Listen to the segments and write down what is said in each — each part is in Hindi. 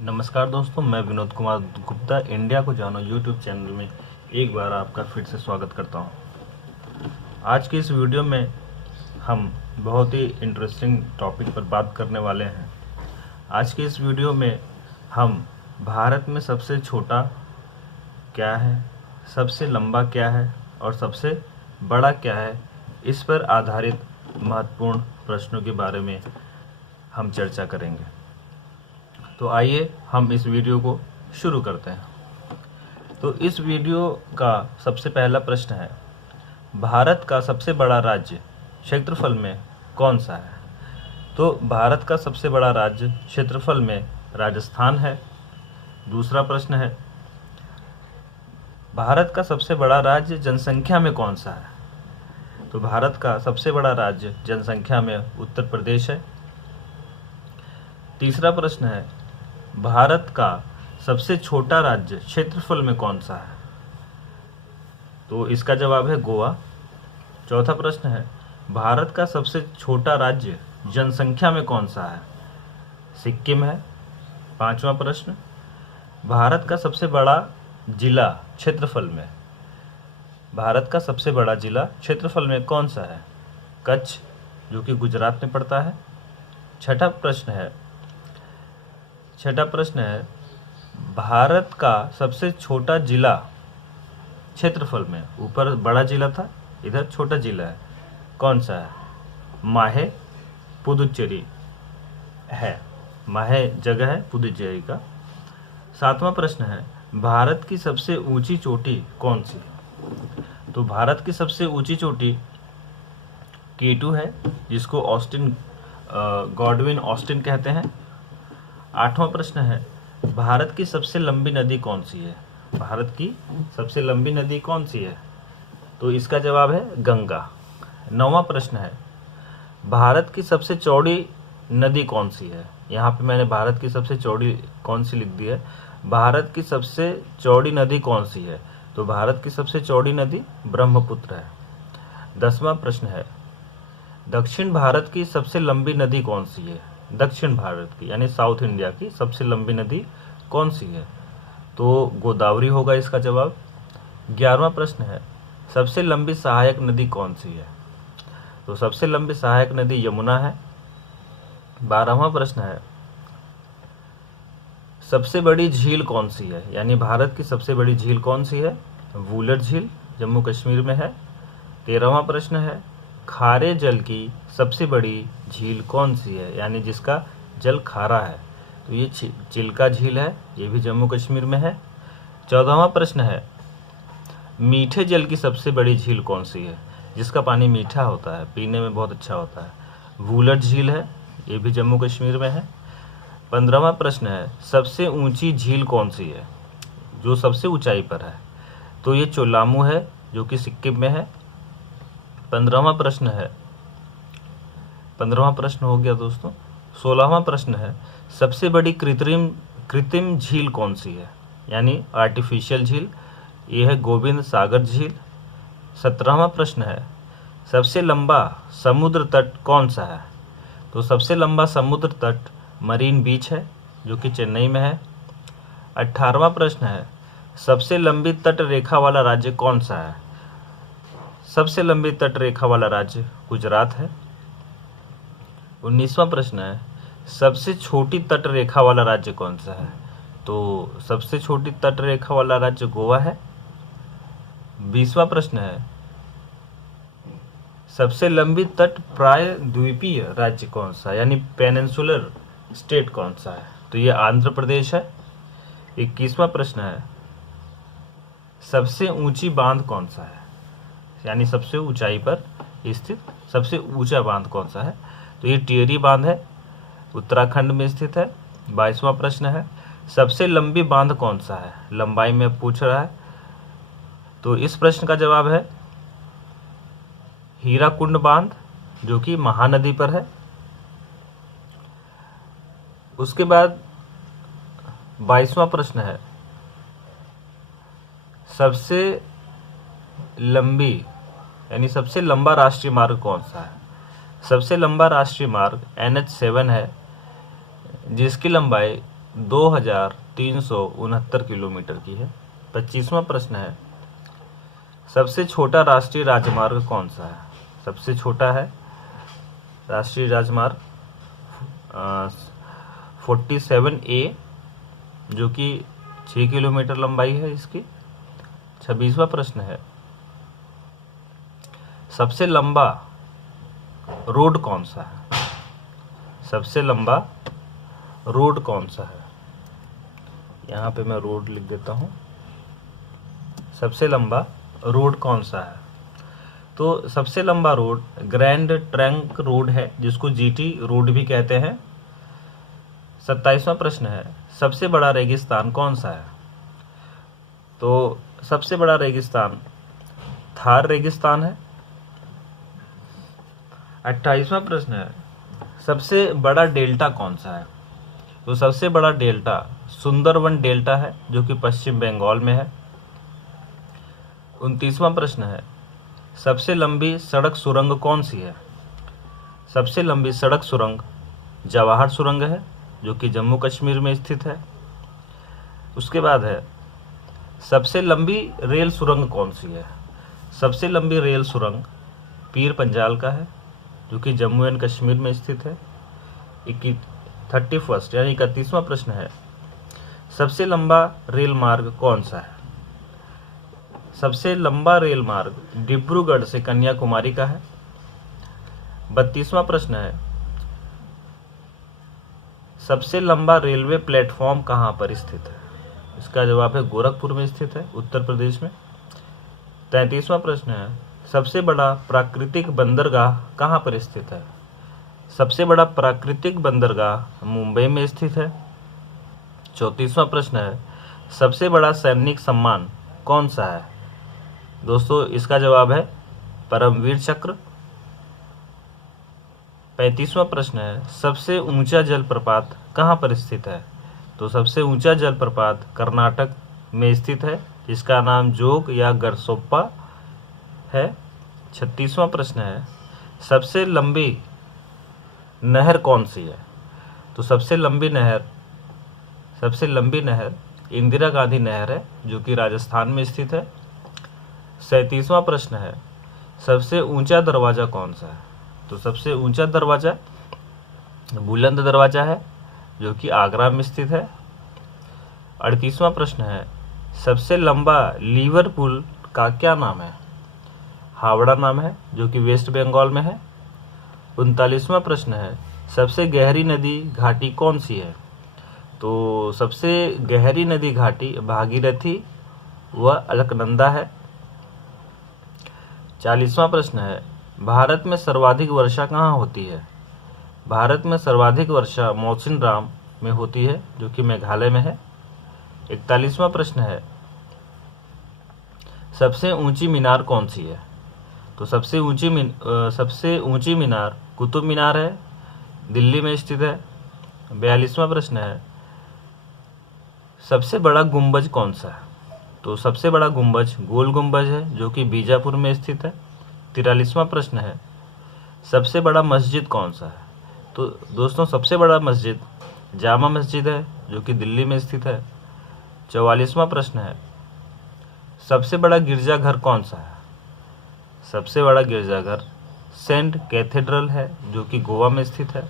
नमस्कार दोस्तों, मैं विनोद कुमार गुप्ता इंडिया को जानो यूट्यूब चैनल में एक बार आपका फिर से स्वागत करता हूं। आज की इस वीडियो में हम बहुत ही इंटरेस्टिंग टॉपिक पर बात करने वाले हैं। आज की इस वीडियो में हम भारत में सबसे छोटा क्या है, सबसे लंबा क्या है और सबसे बड़ा क्या है, इस पर आधारित महत्वपूर्ण प्रश्नों के बारे में हम चर्चा करेंगे। तो आइए हम इस वीडियो को शुरू करते हैं। तो इस वीडियो का सबसे पहला प्रश्न है, भारत का सबसे बड़ा राज्य क्षेत्रफल में कौन सा है? तो भारत का सबसे बड़ा राज्य क्षेत्रफल में राजस्थान है। दूसरा प्रश्न है, भारत का सबसे बड़ा राज्य जनसंख्या में कौन सा है? तो भारत का सबसे बड़ा राज्य जनसंख्या में उत्तर प्रदेश है। तीसरा प्रश्न है, भारत का सबसे छोटा राज्य क्षेत्रफल में कौन सा है? तो इसका जवाब है गोवा। चौथा प्रश्न है, भारत का सबसे छोटा राज्य जनसंख्या में कौन सा है? सिक्किम है। पांचवा प्रश्न, भारत का सबसे बड़ा जिला क्षेत्रफल में, भारत का सबसे बड़ा जिला क्षेत्रफल में कौन सा है? कच्छ, जो कि गुजरात में पड़ता है। छठा प्रश्न है, भारत का सबसे छोटा जिला क्षेत्रफल में, ऊपर बड़ा जिला था, इधर छोटा जिला है, कौन सा है? माहे पुदुचेरी है। माहे जगह है पुदुचेरी का। सातवां प्रश्न है, भारत की सबसे ऊंची चोटी कौन सी है? तो भारत की सबसे ऊंची चोटी K2 है, जिसको गॉडविन ऑस्टिन कहते हैं। आठवां प्रश्न है, भारत की सबसे लंबी नदी कौन सी है? भारत की सबसे लंबी नदी कौन सी है? तो इसका जवाब है गंगा। नौवां प्रश्न है, भारत की सबसे चौड़ी नदी कौन सी है? यहाँ पे मैंने भारत की सबसे चौड़ी कौन सी लिख दी है। भारत की सबसे चौड़ी नदी कौन सी है? तो भारत की सबसे चौड़ी नदी ब्रह्मपुत्र है। 10वां प्रश्न है, दक्षिण भारत की सबसे लंबी नदी कौन सी है? दक्षिण भारत की यानी साउथ इंडिया की सबसे लंबी नदी कौन सी है? तो गोदावरी होगा इसका जवाब। 11वां प्रश्न है, सबसे लंबी सहायक नदी कौन सी है? तो सबसे लंबी सहायक नदी यमुना है। 12वां प्रश्न है, सबसे बड़ी झील कौन सी है? यानी भारत की सबसे बड़ी झील कौन सी है? वूलर झील, जम्मू कश्मीर में है। 13वां प्रश्न है, खारे जल की सबसे बड़ी झील कौन सी है? यानी जिसका जल खारा है, तो ये चिल्का झील है, ये भी जम्मू कश्मीर में है। 14वां प्रश्न है, मीठे जल की सबसे बड़ी झील कौन सी है? जिसका पानी मीठा होता है, पीने में बहुत अच्छा होता है। वूलर झील है, ये भी जम्मू कश्मीर में है। 15वां प्रश्न है, सबसे ऊंची झील कौन सी है, जो सबसे ऊंचाई पर है? तो ये चोलामू है, जो कि सिक्किम में है। 15वां प्रश्न हो गया दोस्तों। 16वां प्रश्न है, सबसे बड़ी कृत्रिम झील कौन सी है? यानी आर्टिफिशियल झील, ये है गोविंद सागर झील। 17वां प्रश्न है, सबसे लंबा समुद्र तट कौन सा है? तो सबसे लंबा समुद्र तट मरीन बीच है, जो कि चेन्नई में है। 18वां प्रश्न है, सबसे लंबी तट रेखा वाला राज्य कौन सा है? सबसे लंबी तट रेखा वाला राज्य गुजरात है। 19वां प्रश्न है, सबसे छोटी तट रेखा वाला राज्य कौन सा है? तो सबसे छोटी तट रेखा वाला राज्य गोवा है। 20वां प्रश्न है, सबसे लंबी तट प्राय द्वीपीय राज्य कौन सा है? यानी पेनिनसुलर स्टेट कौन सा है? तो ये आंध्र प्रदेश है। 21वां प्रश्न है, सबसे ऊंची बांध कौन सा है? यानी सबसे ऊंचाई पर स्थित सबसे ऊंचा बांध कौन सा है? तो ये टिहरी बांध है, उत्तराखंड में स्थित है। 22वां प्रश्न है, सबसे लंबी बांध कौन सा है? लंबाई में पूछ रहा है, तो इस प्रश्न का जवाब है हीराकुंड बांध, जो कि महानदी पर है। उसके बाद 22वां प्रश्न है, सबसे लंबी यानी सबसे लंबा राष्ट्रीय मार्ग कौन सा है? सबसे लंबा राष्ट्रीय मार्ग NH7 है, जिसकी लंबाई 2369 किलोमीटर की है। 25वां प्रश्न है, सबसे छोटा राष्ट्रीय राजमार्ग कौन सा है? सबसे छोटा है राष्ट्रीय राजमार्ग 47A, जो कि 6 किलोमीटर लंबाई है इसकी। 26वां प्रश्न है, सबसे लंबा रोड कौन सा है? सबसे लंबा रोड कौन सा है? यहाँ पे मैं रोड लिख देता हूँ। सबसे लंबा रोड कौन सा है? तो सबसे लंबा रोड ग्रैंड ट्रंक रोड है, जिसको जीटी रोड भी कहते हैं। 27वां प्रश्न है, सबसे बड़ा रेगिस्तान कौन सा है? तो सबसे बड़ा रेगिस्तान थार रेगिस्तान है। 28वां प्रश्न है, सबसे बड़ा डेल्टा कौन सा है? तो सबसे बड़ा डेल्टा सुंदरवन डेल्टा है, जो कि पश्चिम बंगाल में है। 29वां प्रश्न है, सबसे लंबी सड़क सुरंग कौन सी है? सबसे लंबी सड़क सुरंग जवाहर सुरंग है, जो कि जम्मू कश्मीर में स्थित है। उसके बाद है, सबसे लंबी रेल सुरंग कौन सी है? सबसे लंबी रेल सुरंग पीर पंजाल का है, जो कि जम्मू एंड कश्मीर में स्थित है। 31वां प्रश्न है, सबसे लंबा रेल मार्ग कौन सा है? सबसे लंबा रेल मार्ग डिब्रूगढ़ से कन्याकुमारी का है। 32वां प्रश्न है, सबसे लंबा रेलवे प्लेटफॉर्म कहाँ पर स्थित है? इसका जवाब है गोरखपुर में स्थित है, उत्तर प्रदेश में। 33वां प्रश्न है, सबसे बड़ा प्राकृतिक बंदरगाह कहाँ पर स्थित है? सबसे बड़ा प्राकृतिक बंदरगाह मुंबई में स्थित है। 34वां प्रश्न है, सबसे बड़ा सैनिक सम्मान कौन सा है? दोस्तों, इसका जवाब है परमवीर चक्र। 35वां प्रश्न है, सबसे ऊंचा जलप्रपात कहाँ पर स्थित है? तो सबसे ऊंचा जलप्रपात कर्नाटक में स्थित है, जिसका नाम जोग या गरसोप्पा है। 36वां प्रश्न है, सबसे लंबी नहर कौन सी है? तो सबसे लंबी नहर इंदिरा गांधी नहर है, जो कि राजस्थान में स्थित है। 37वां प्रश्न है, सबसे ऊंचा दरवाजा कौन सा है? तो सबसे ऊंचा दरवाजा बुलंद दरवाजा है, जो कि आगरा में स्थित है। 38वां प्रश्न है, सबसे लंबा लिवरपूल का क्या नाम है? हावड़ा नाम है, जो कि वेस्ट बंगाल में है। 39वां प्रश्न है, सबसे गहरी नदी घाटी कौन सी है? तो सबसे गहरी नदी घाटी भागीरथी व अलकनंदा है। 40वां प्रश्न है, भारत में सर्वाधिक वर्षा कहाँ होती है? भारत में सर्वाधिक वर्षा मौसिनराम में होती है, जो कि मेघालय में है। 41वां प्रश्न है, सबसे ऊंची मीनार कौन सी है? तो सबसे ऊंची मीनार कुतुब मीनार है, दिल्ली में स्थित है। 42वां प्रश्न है, सबसे बड़ा गुंबज कौन सा है? तो सबसे बड़ा गुंबज गोल गुंबज है, जो कि बीजापुर में स्थित है। 43वां प्रश्न है, सबसे बड़ा मस्जिद कौन सा है? तो दोस्तों, सबसे बड़ा मस्जिद जामा मस्जिद है, जो कि दिल्ली में स्थित है। 44वां प्रश्न है, सबसे बड़ा गिरजाघर कौन सा है? सबसे बड़ा गिरजाघर सेंट कैथेड्रल है, जो कि गोवा में स्थित है।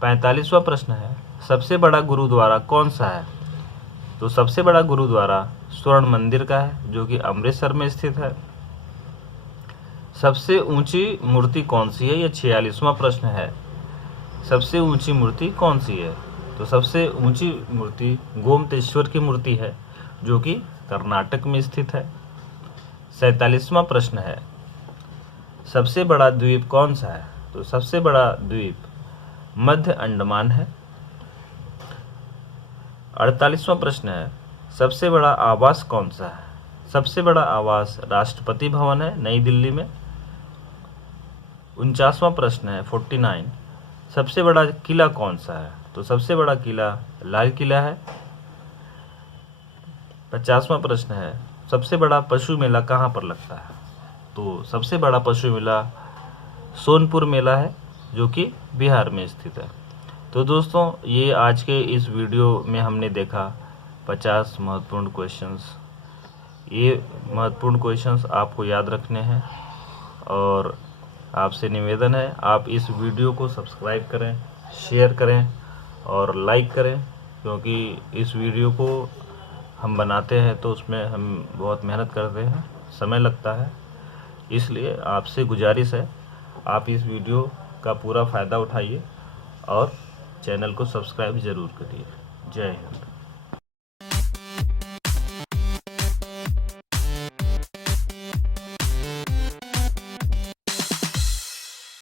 45वां प्रश्न है, सबसे बड़ा गुरुद्वारा कौन सा है? तो सबसे बड़ा गुरुद्वारा स्वर्ण मंदिर का है, जो कि अमृतसर में स्थित है। सबसे ऊंची मूर्ति कौन सी है? यह 46वां प्रश्न है, सबसे ऊंची मूर्ति कौन सी है? तो सबसे ऊंची मूर्ति गोमतेश्वर की मूर्ति है, जो कि कर्नाटक में स्थित है। 47वां प्रश्न है, सबसे बड़ा द्वीप कौन सा है? तो सबसे बड़ा द्वीप मध्य अंडमान है। 48वां प्रश्न है, सबसे बड़ा आवास कौन सा है? सबसे बड़ा आवास राष्ट्रपति भवन है, नई दिल्ली में। 49वां प्रश्न है 49, सबसे बड़ा किला कौन सा है? तो सबसे बड़ा किला लाल किला है। 50वां प्रश्न है, सबसे बड़ा पशु मेला कहाँ पर लगता है? तो सबसे बड़ा पशु मेला सोनपुर मेला है, जो कि बिहार में स्थित है। तो दोस्तों ये आज के इस वीडियो में हमने देखा 50 महत्वपूर्ण क्वेश्चंस। ये महत्वपूर्ण क्वेश्चंस आपको याद रखने हैं और आपसे निवेदन है आप इस वीडियो को सब्सक्राइब करें, शेयर करें और लाइक करें, क्योंकि इस वीडियो को हम बनाते हैं तो उसमें हम बहुत मेहनत करते हैं, समय लगता है। इसलिए आपसे गुजारिश है आप इस वीडियो का पूरा फ़ायदा उठाइए और चैनल को सब्सक्राइब ज़रूर करिए। जय हिंद।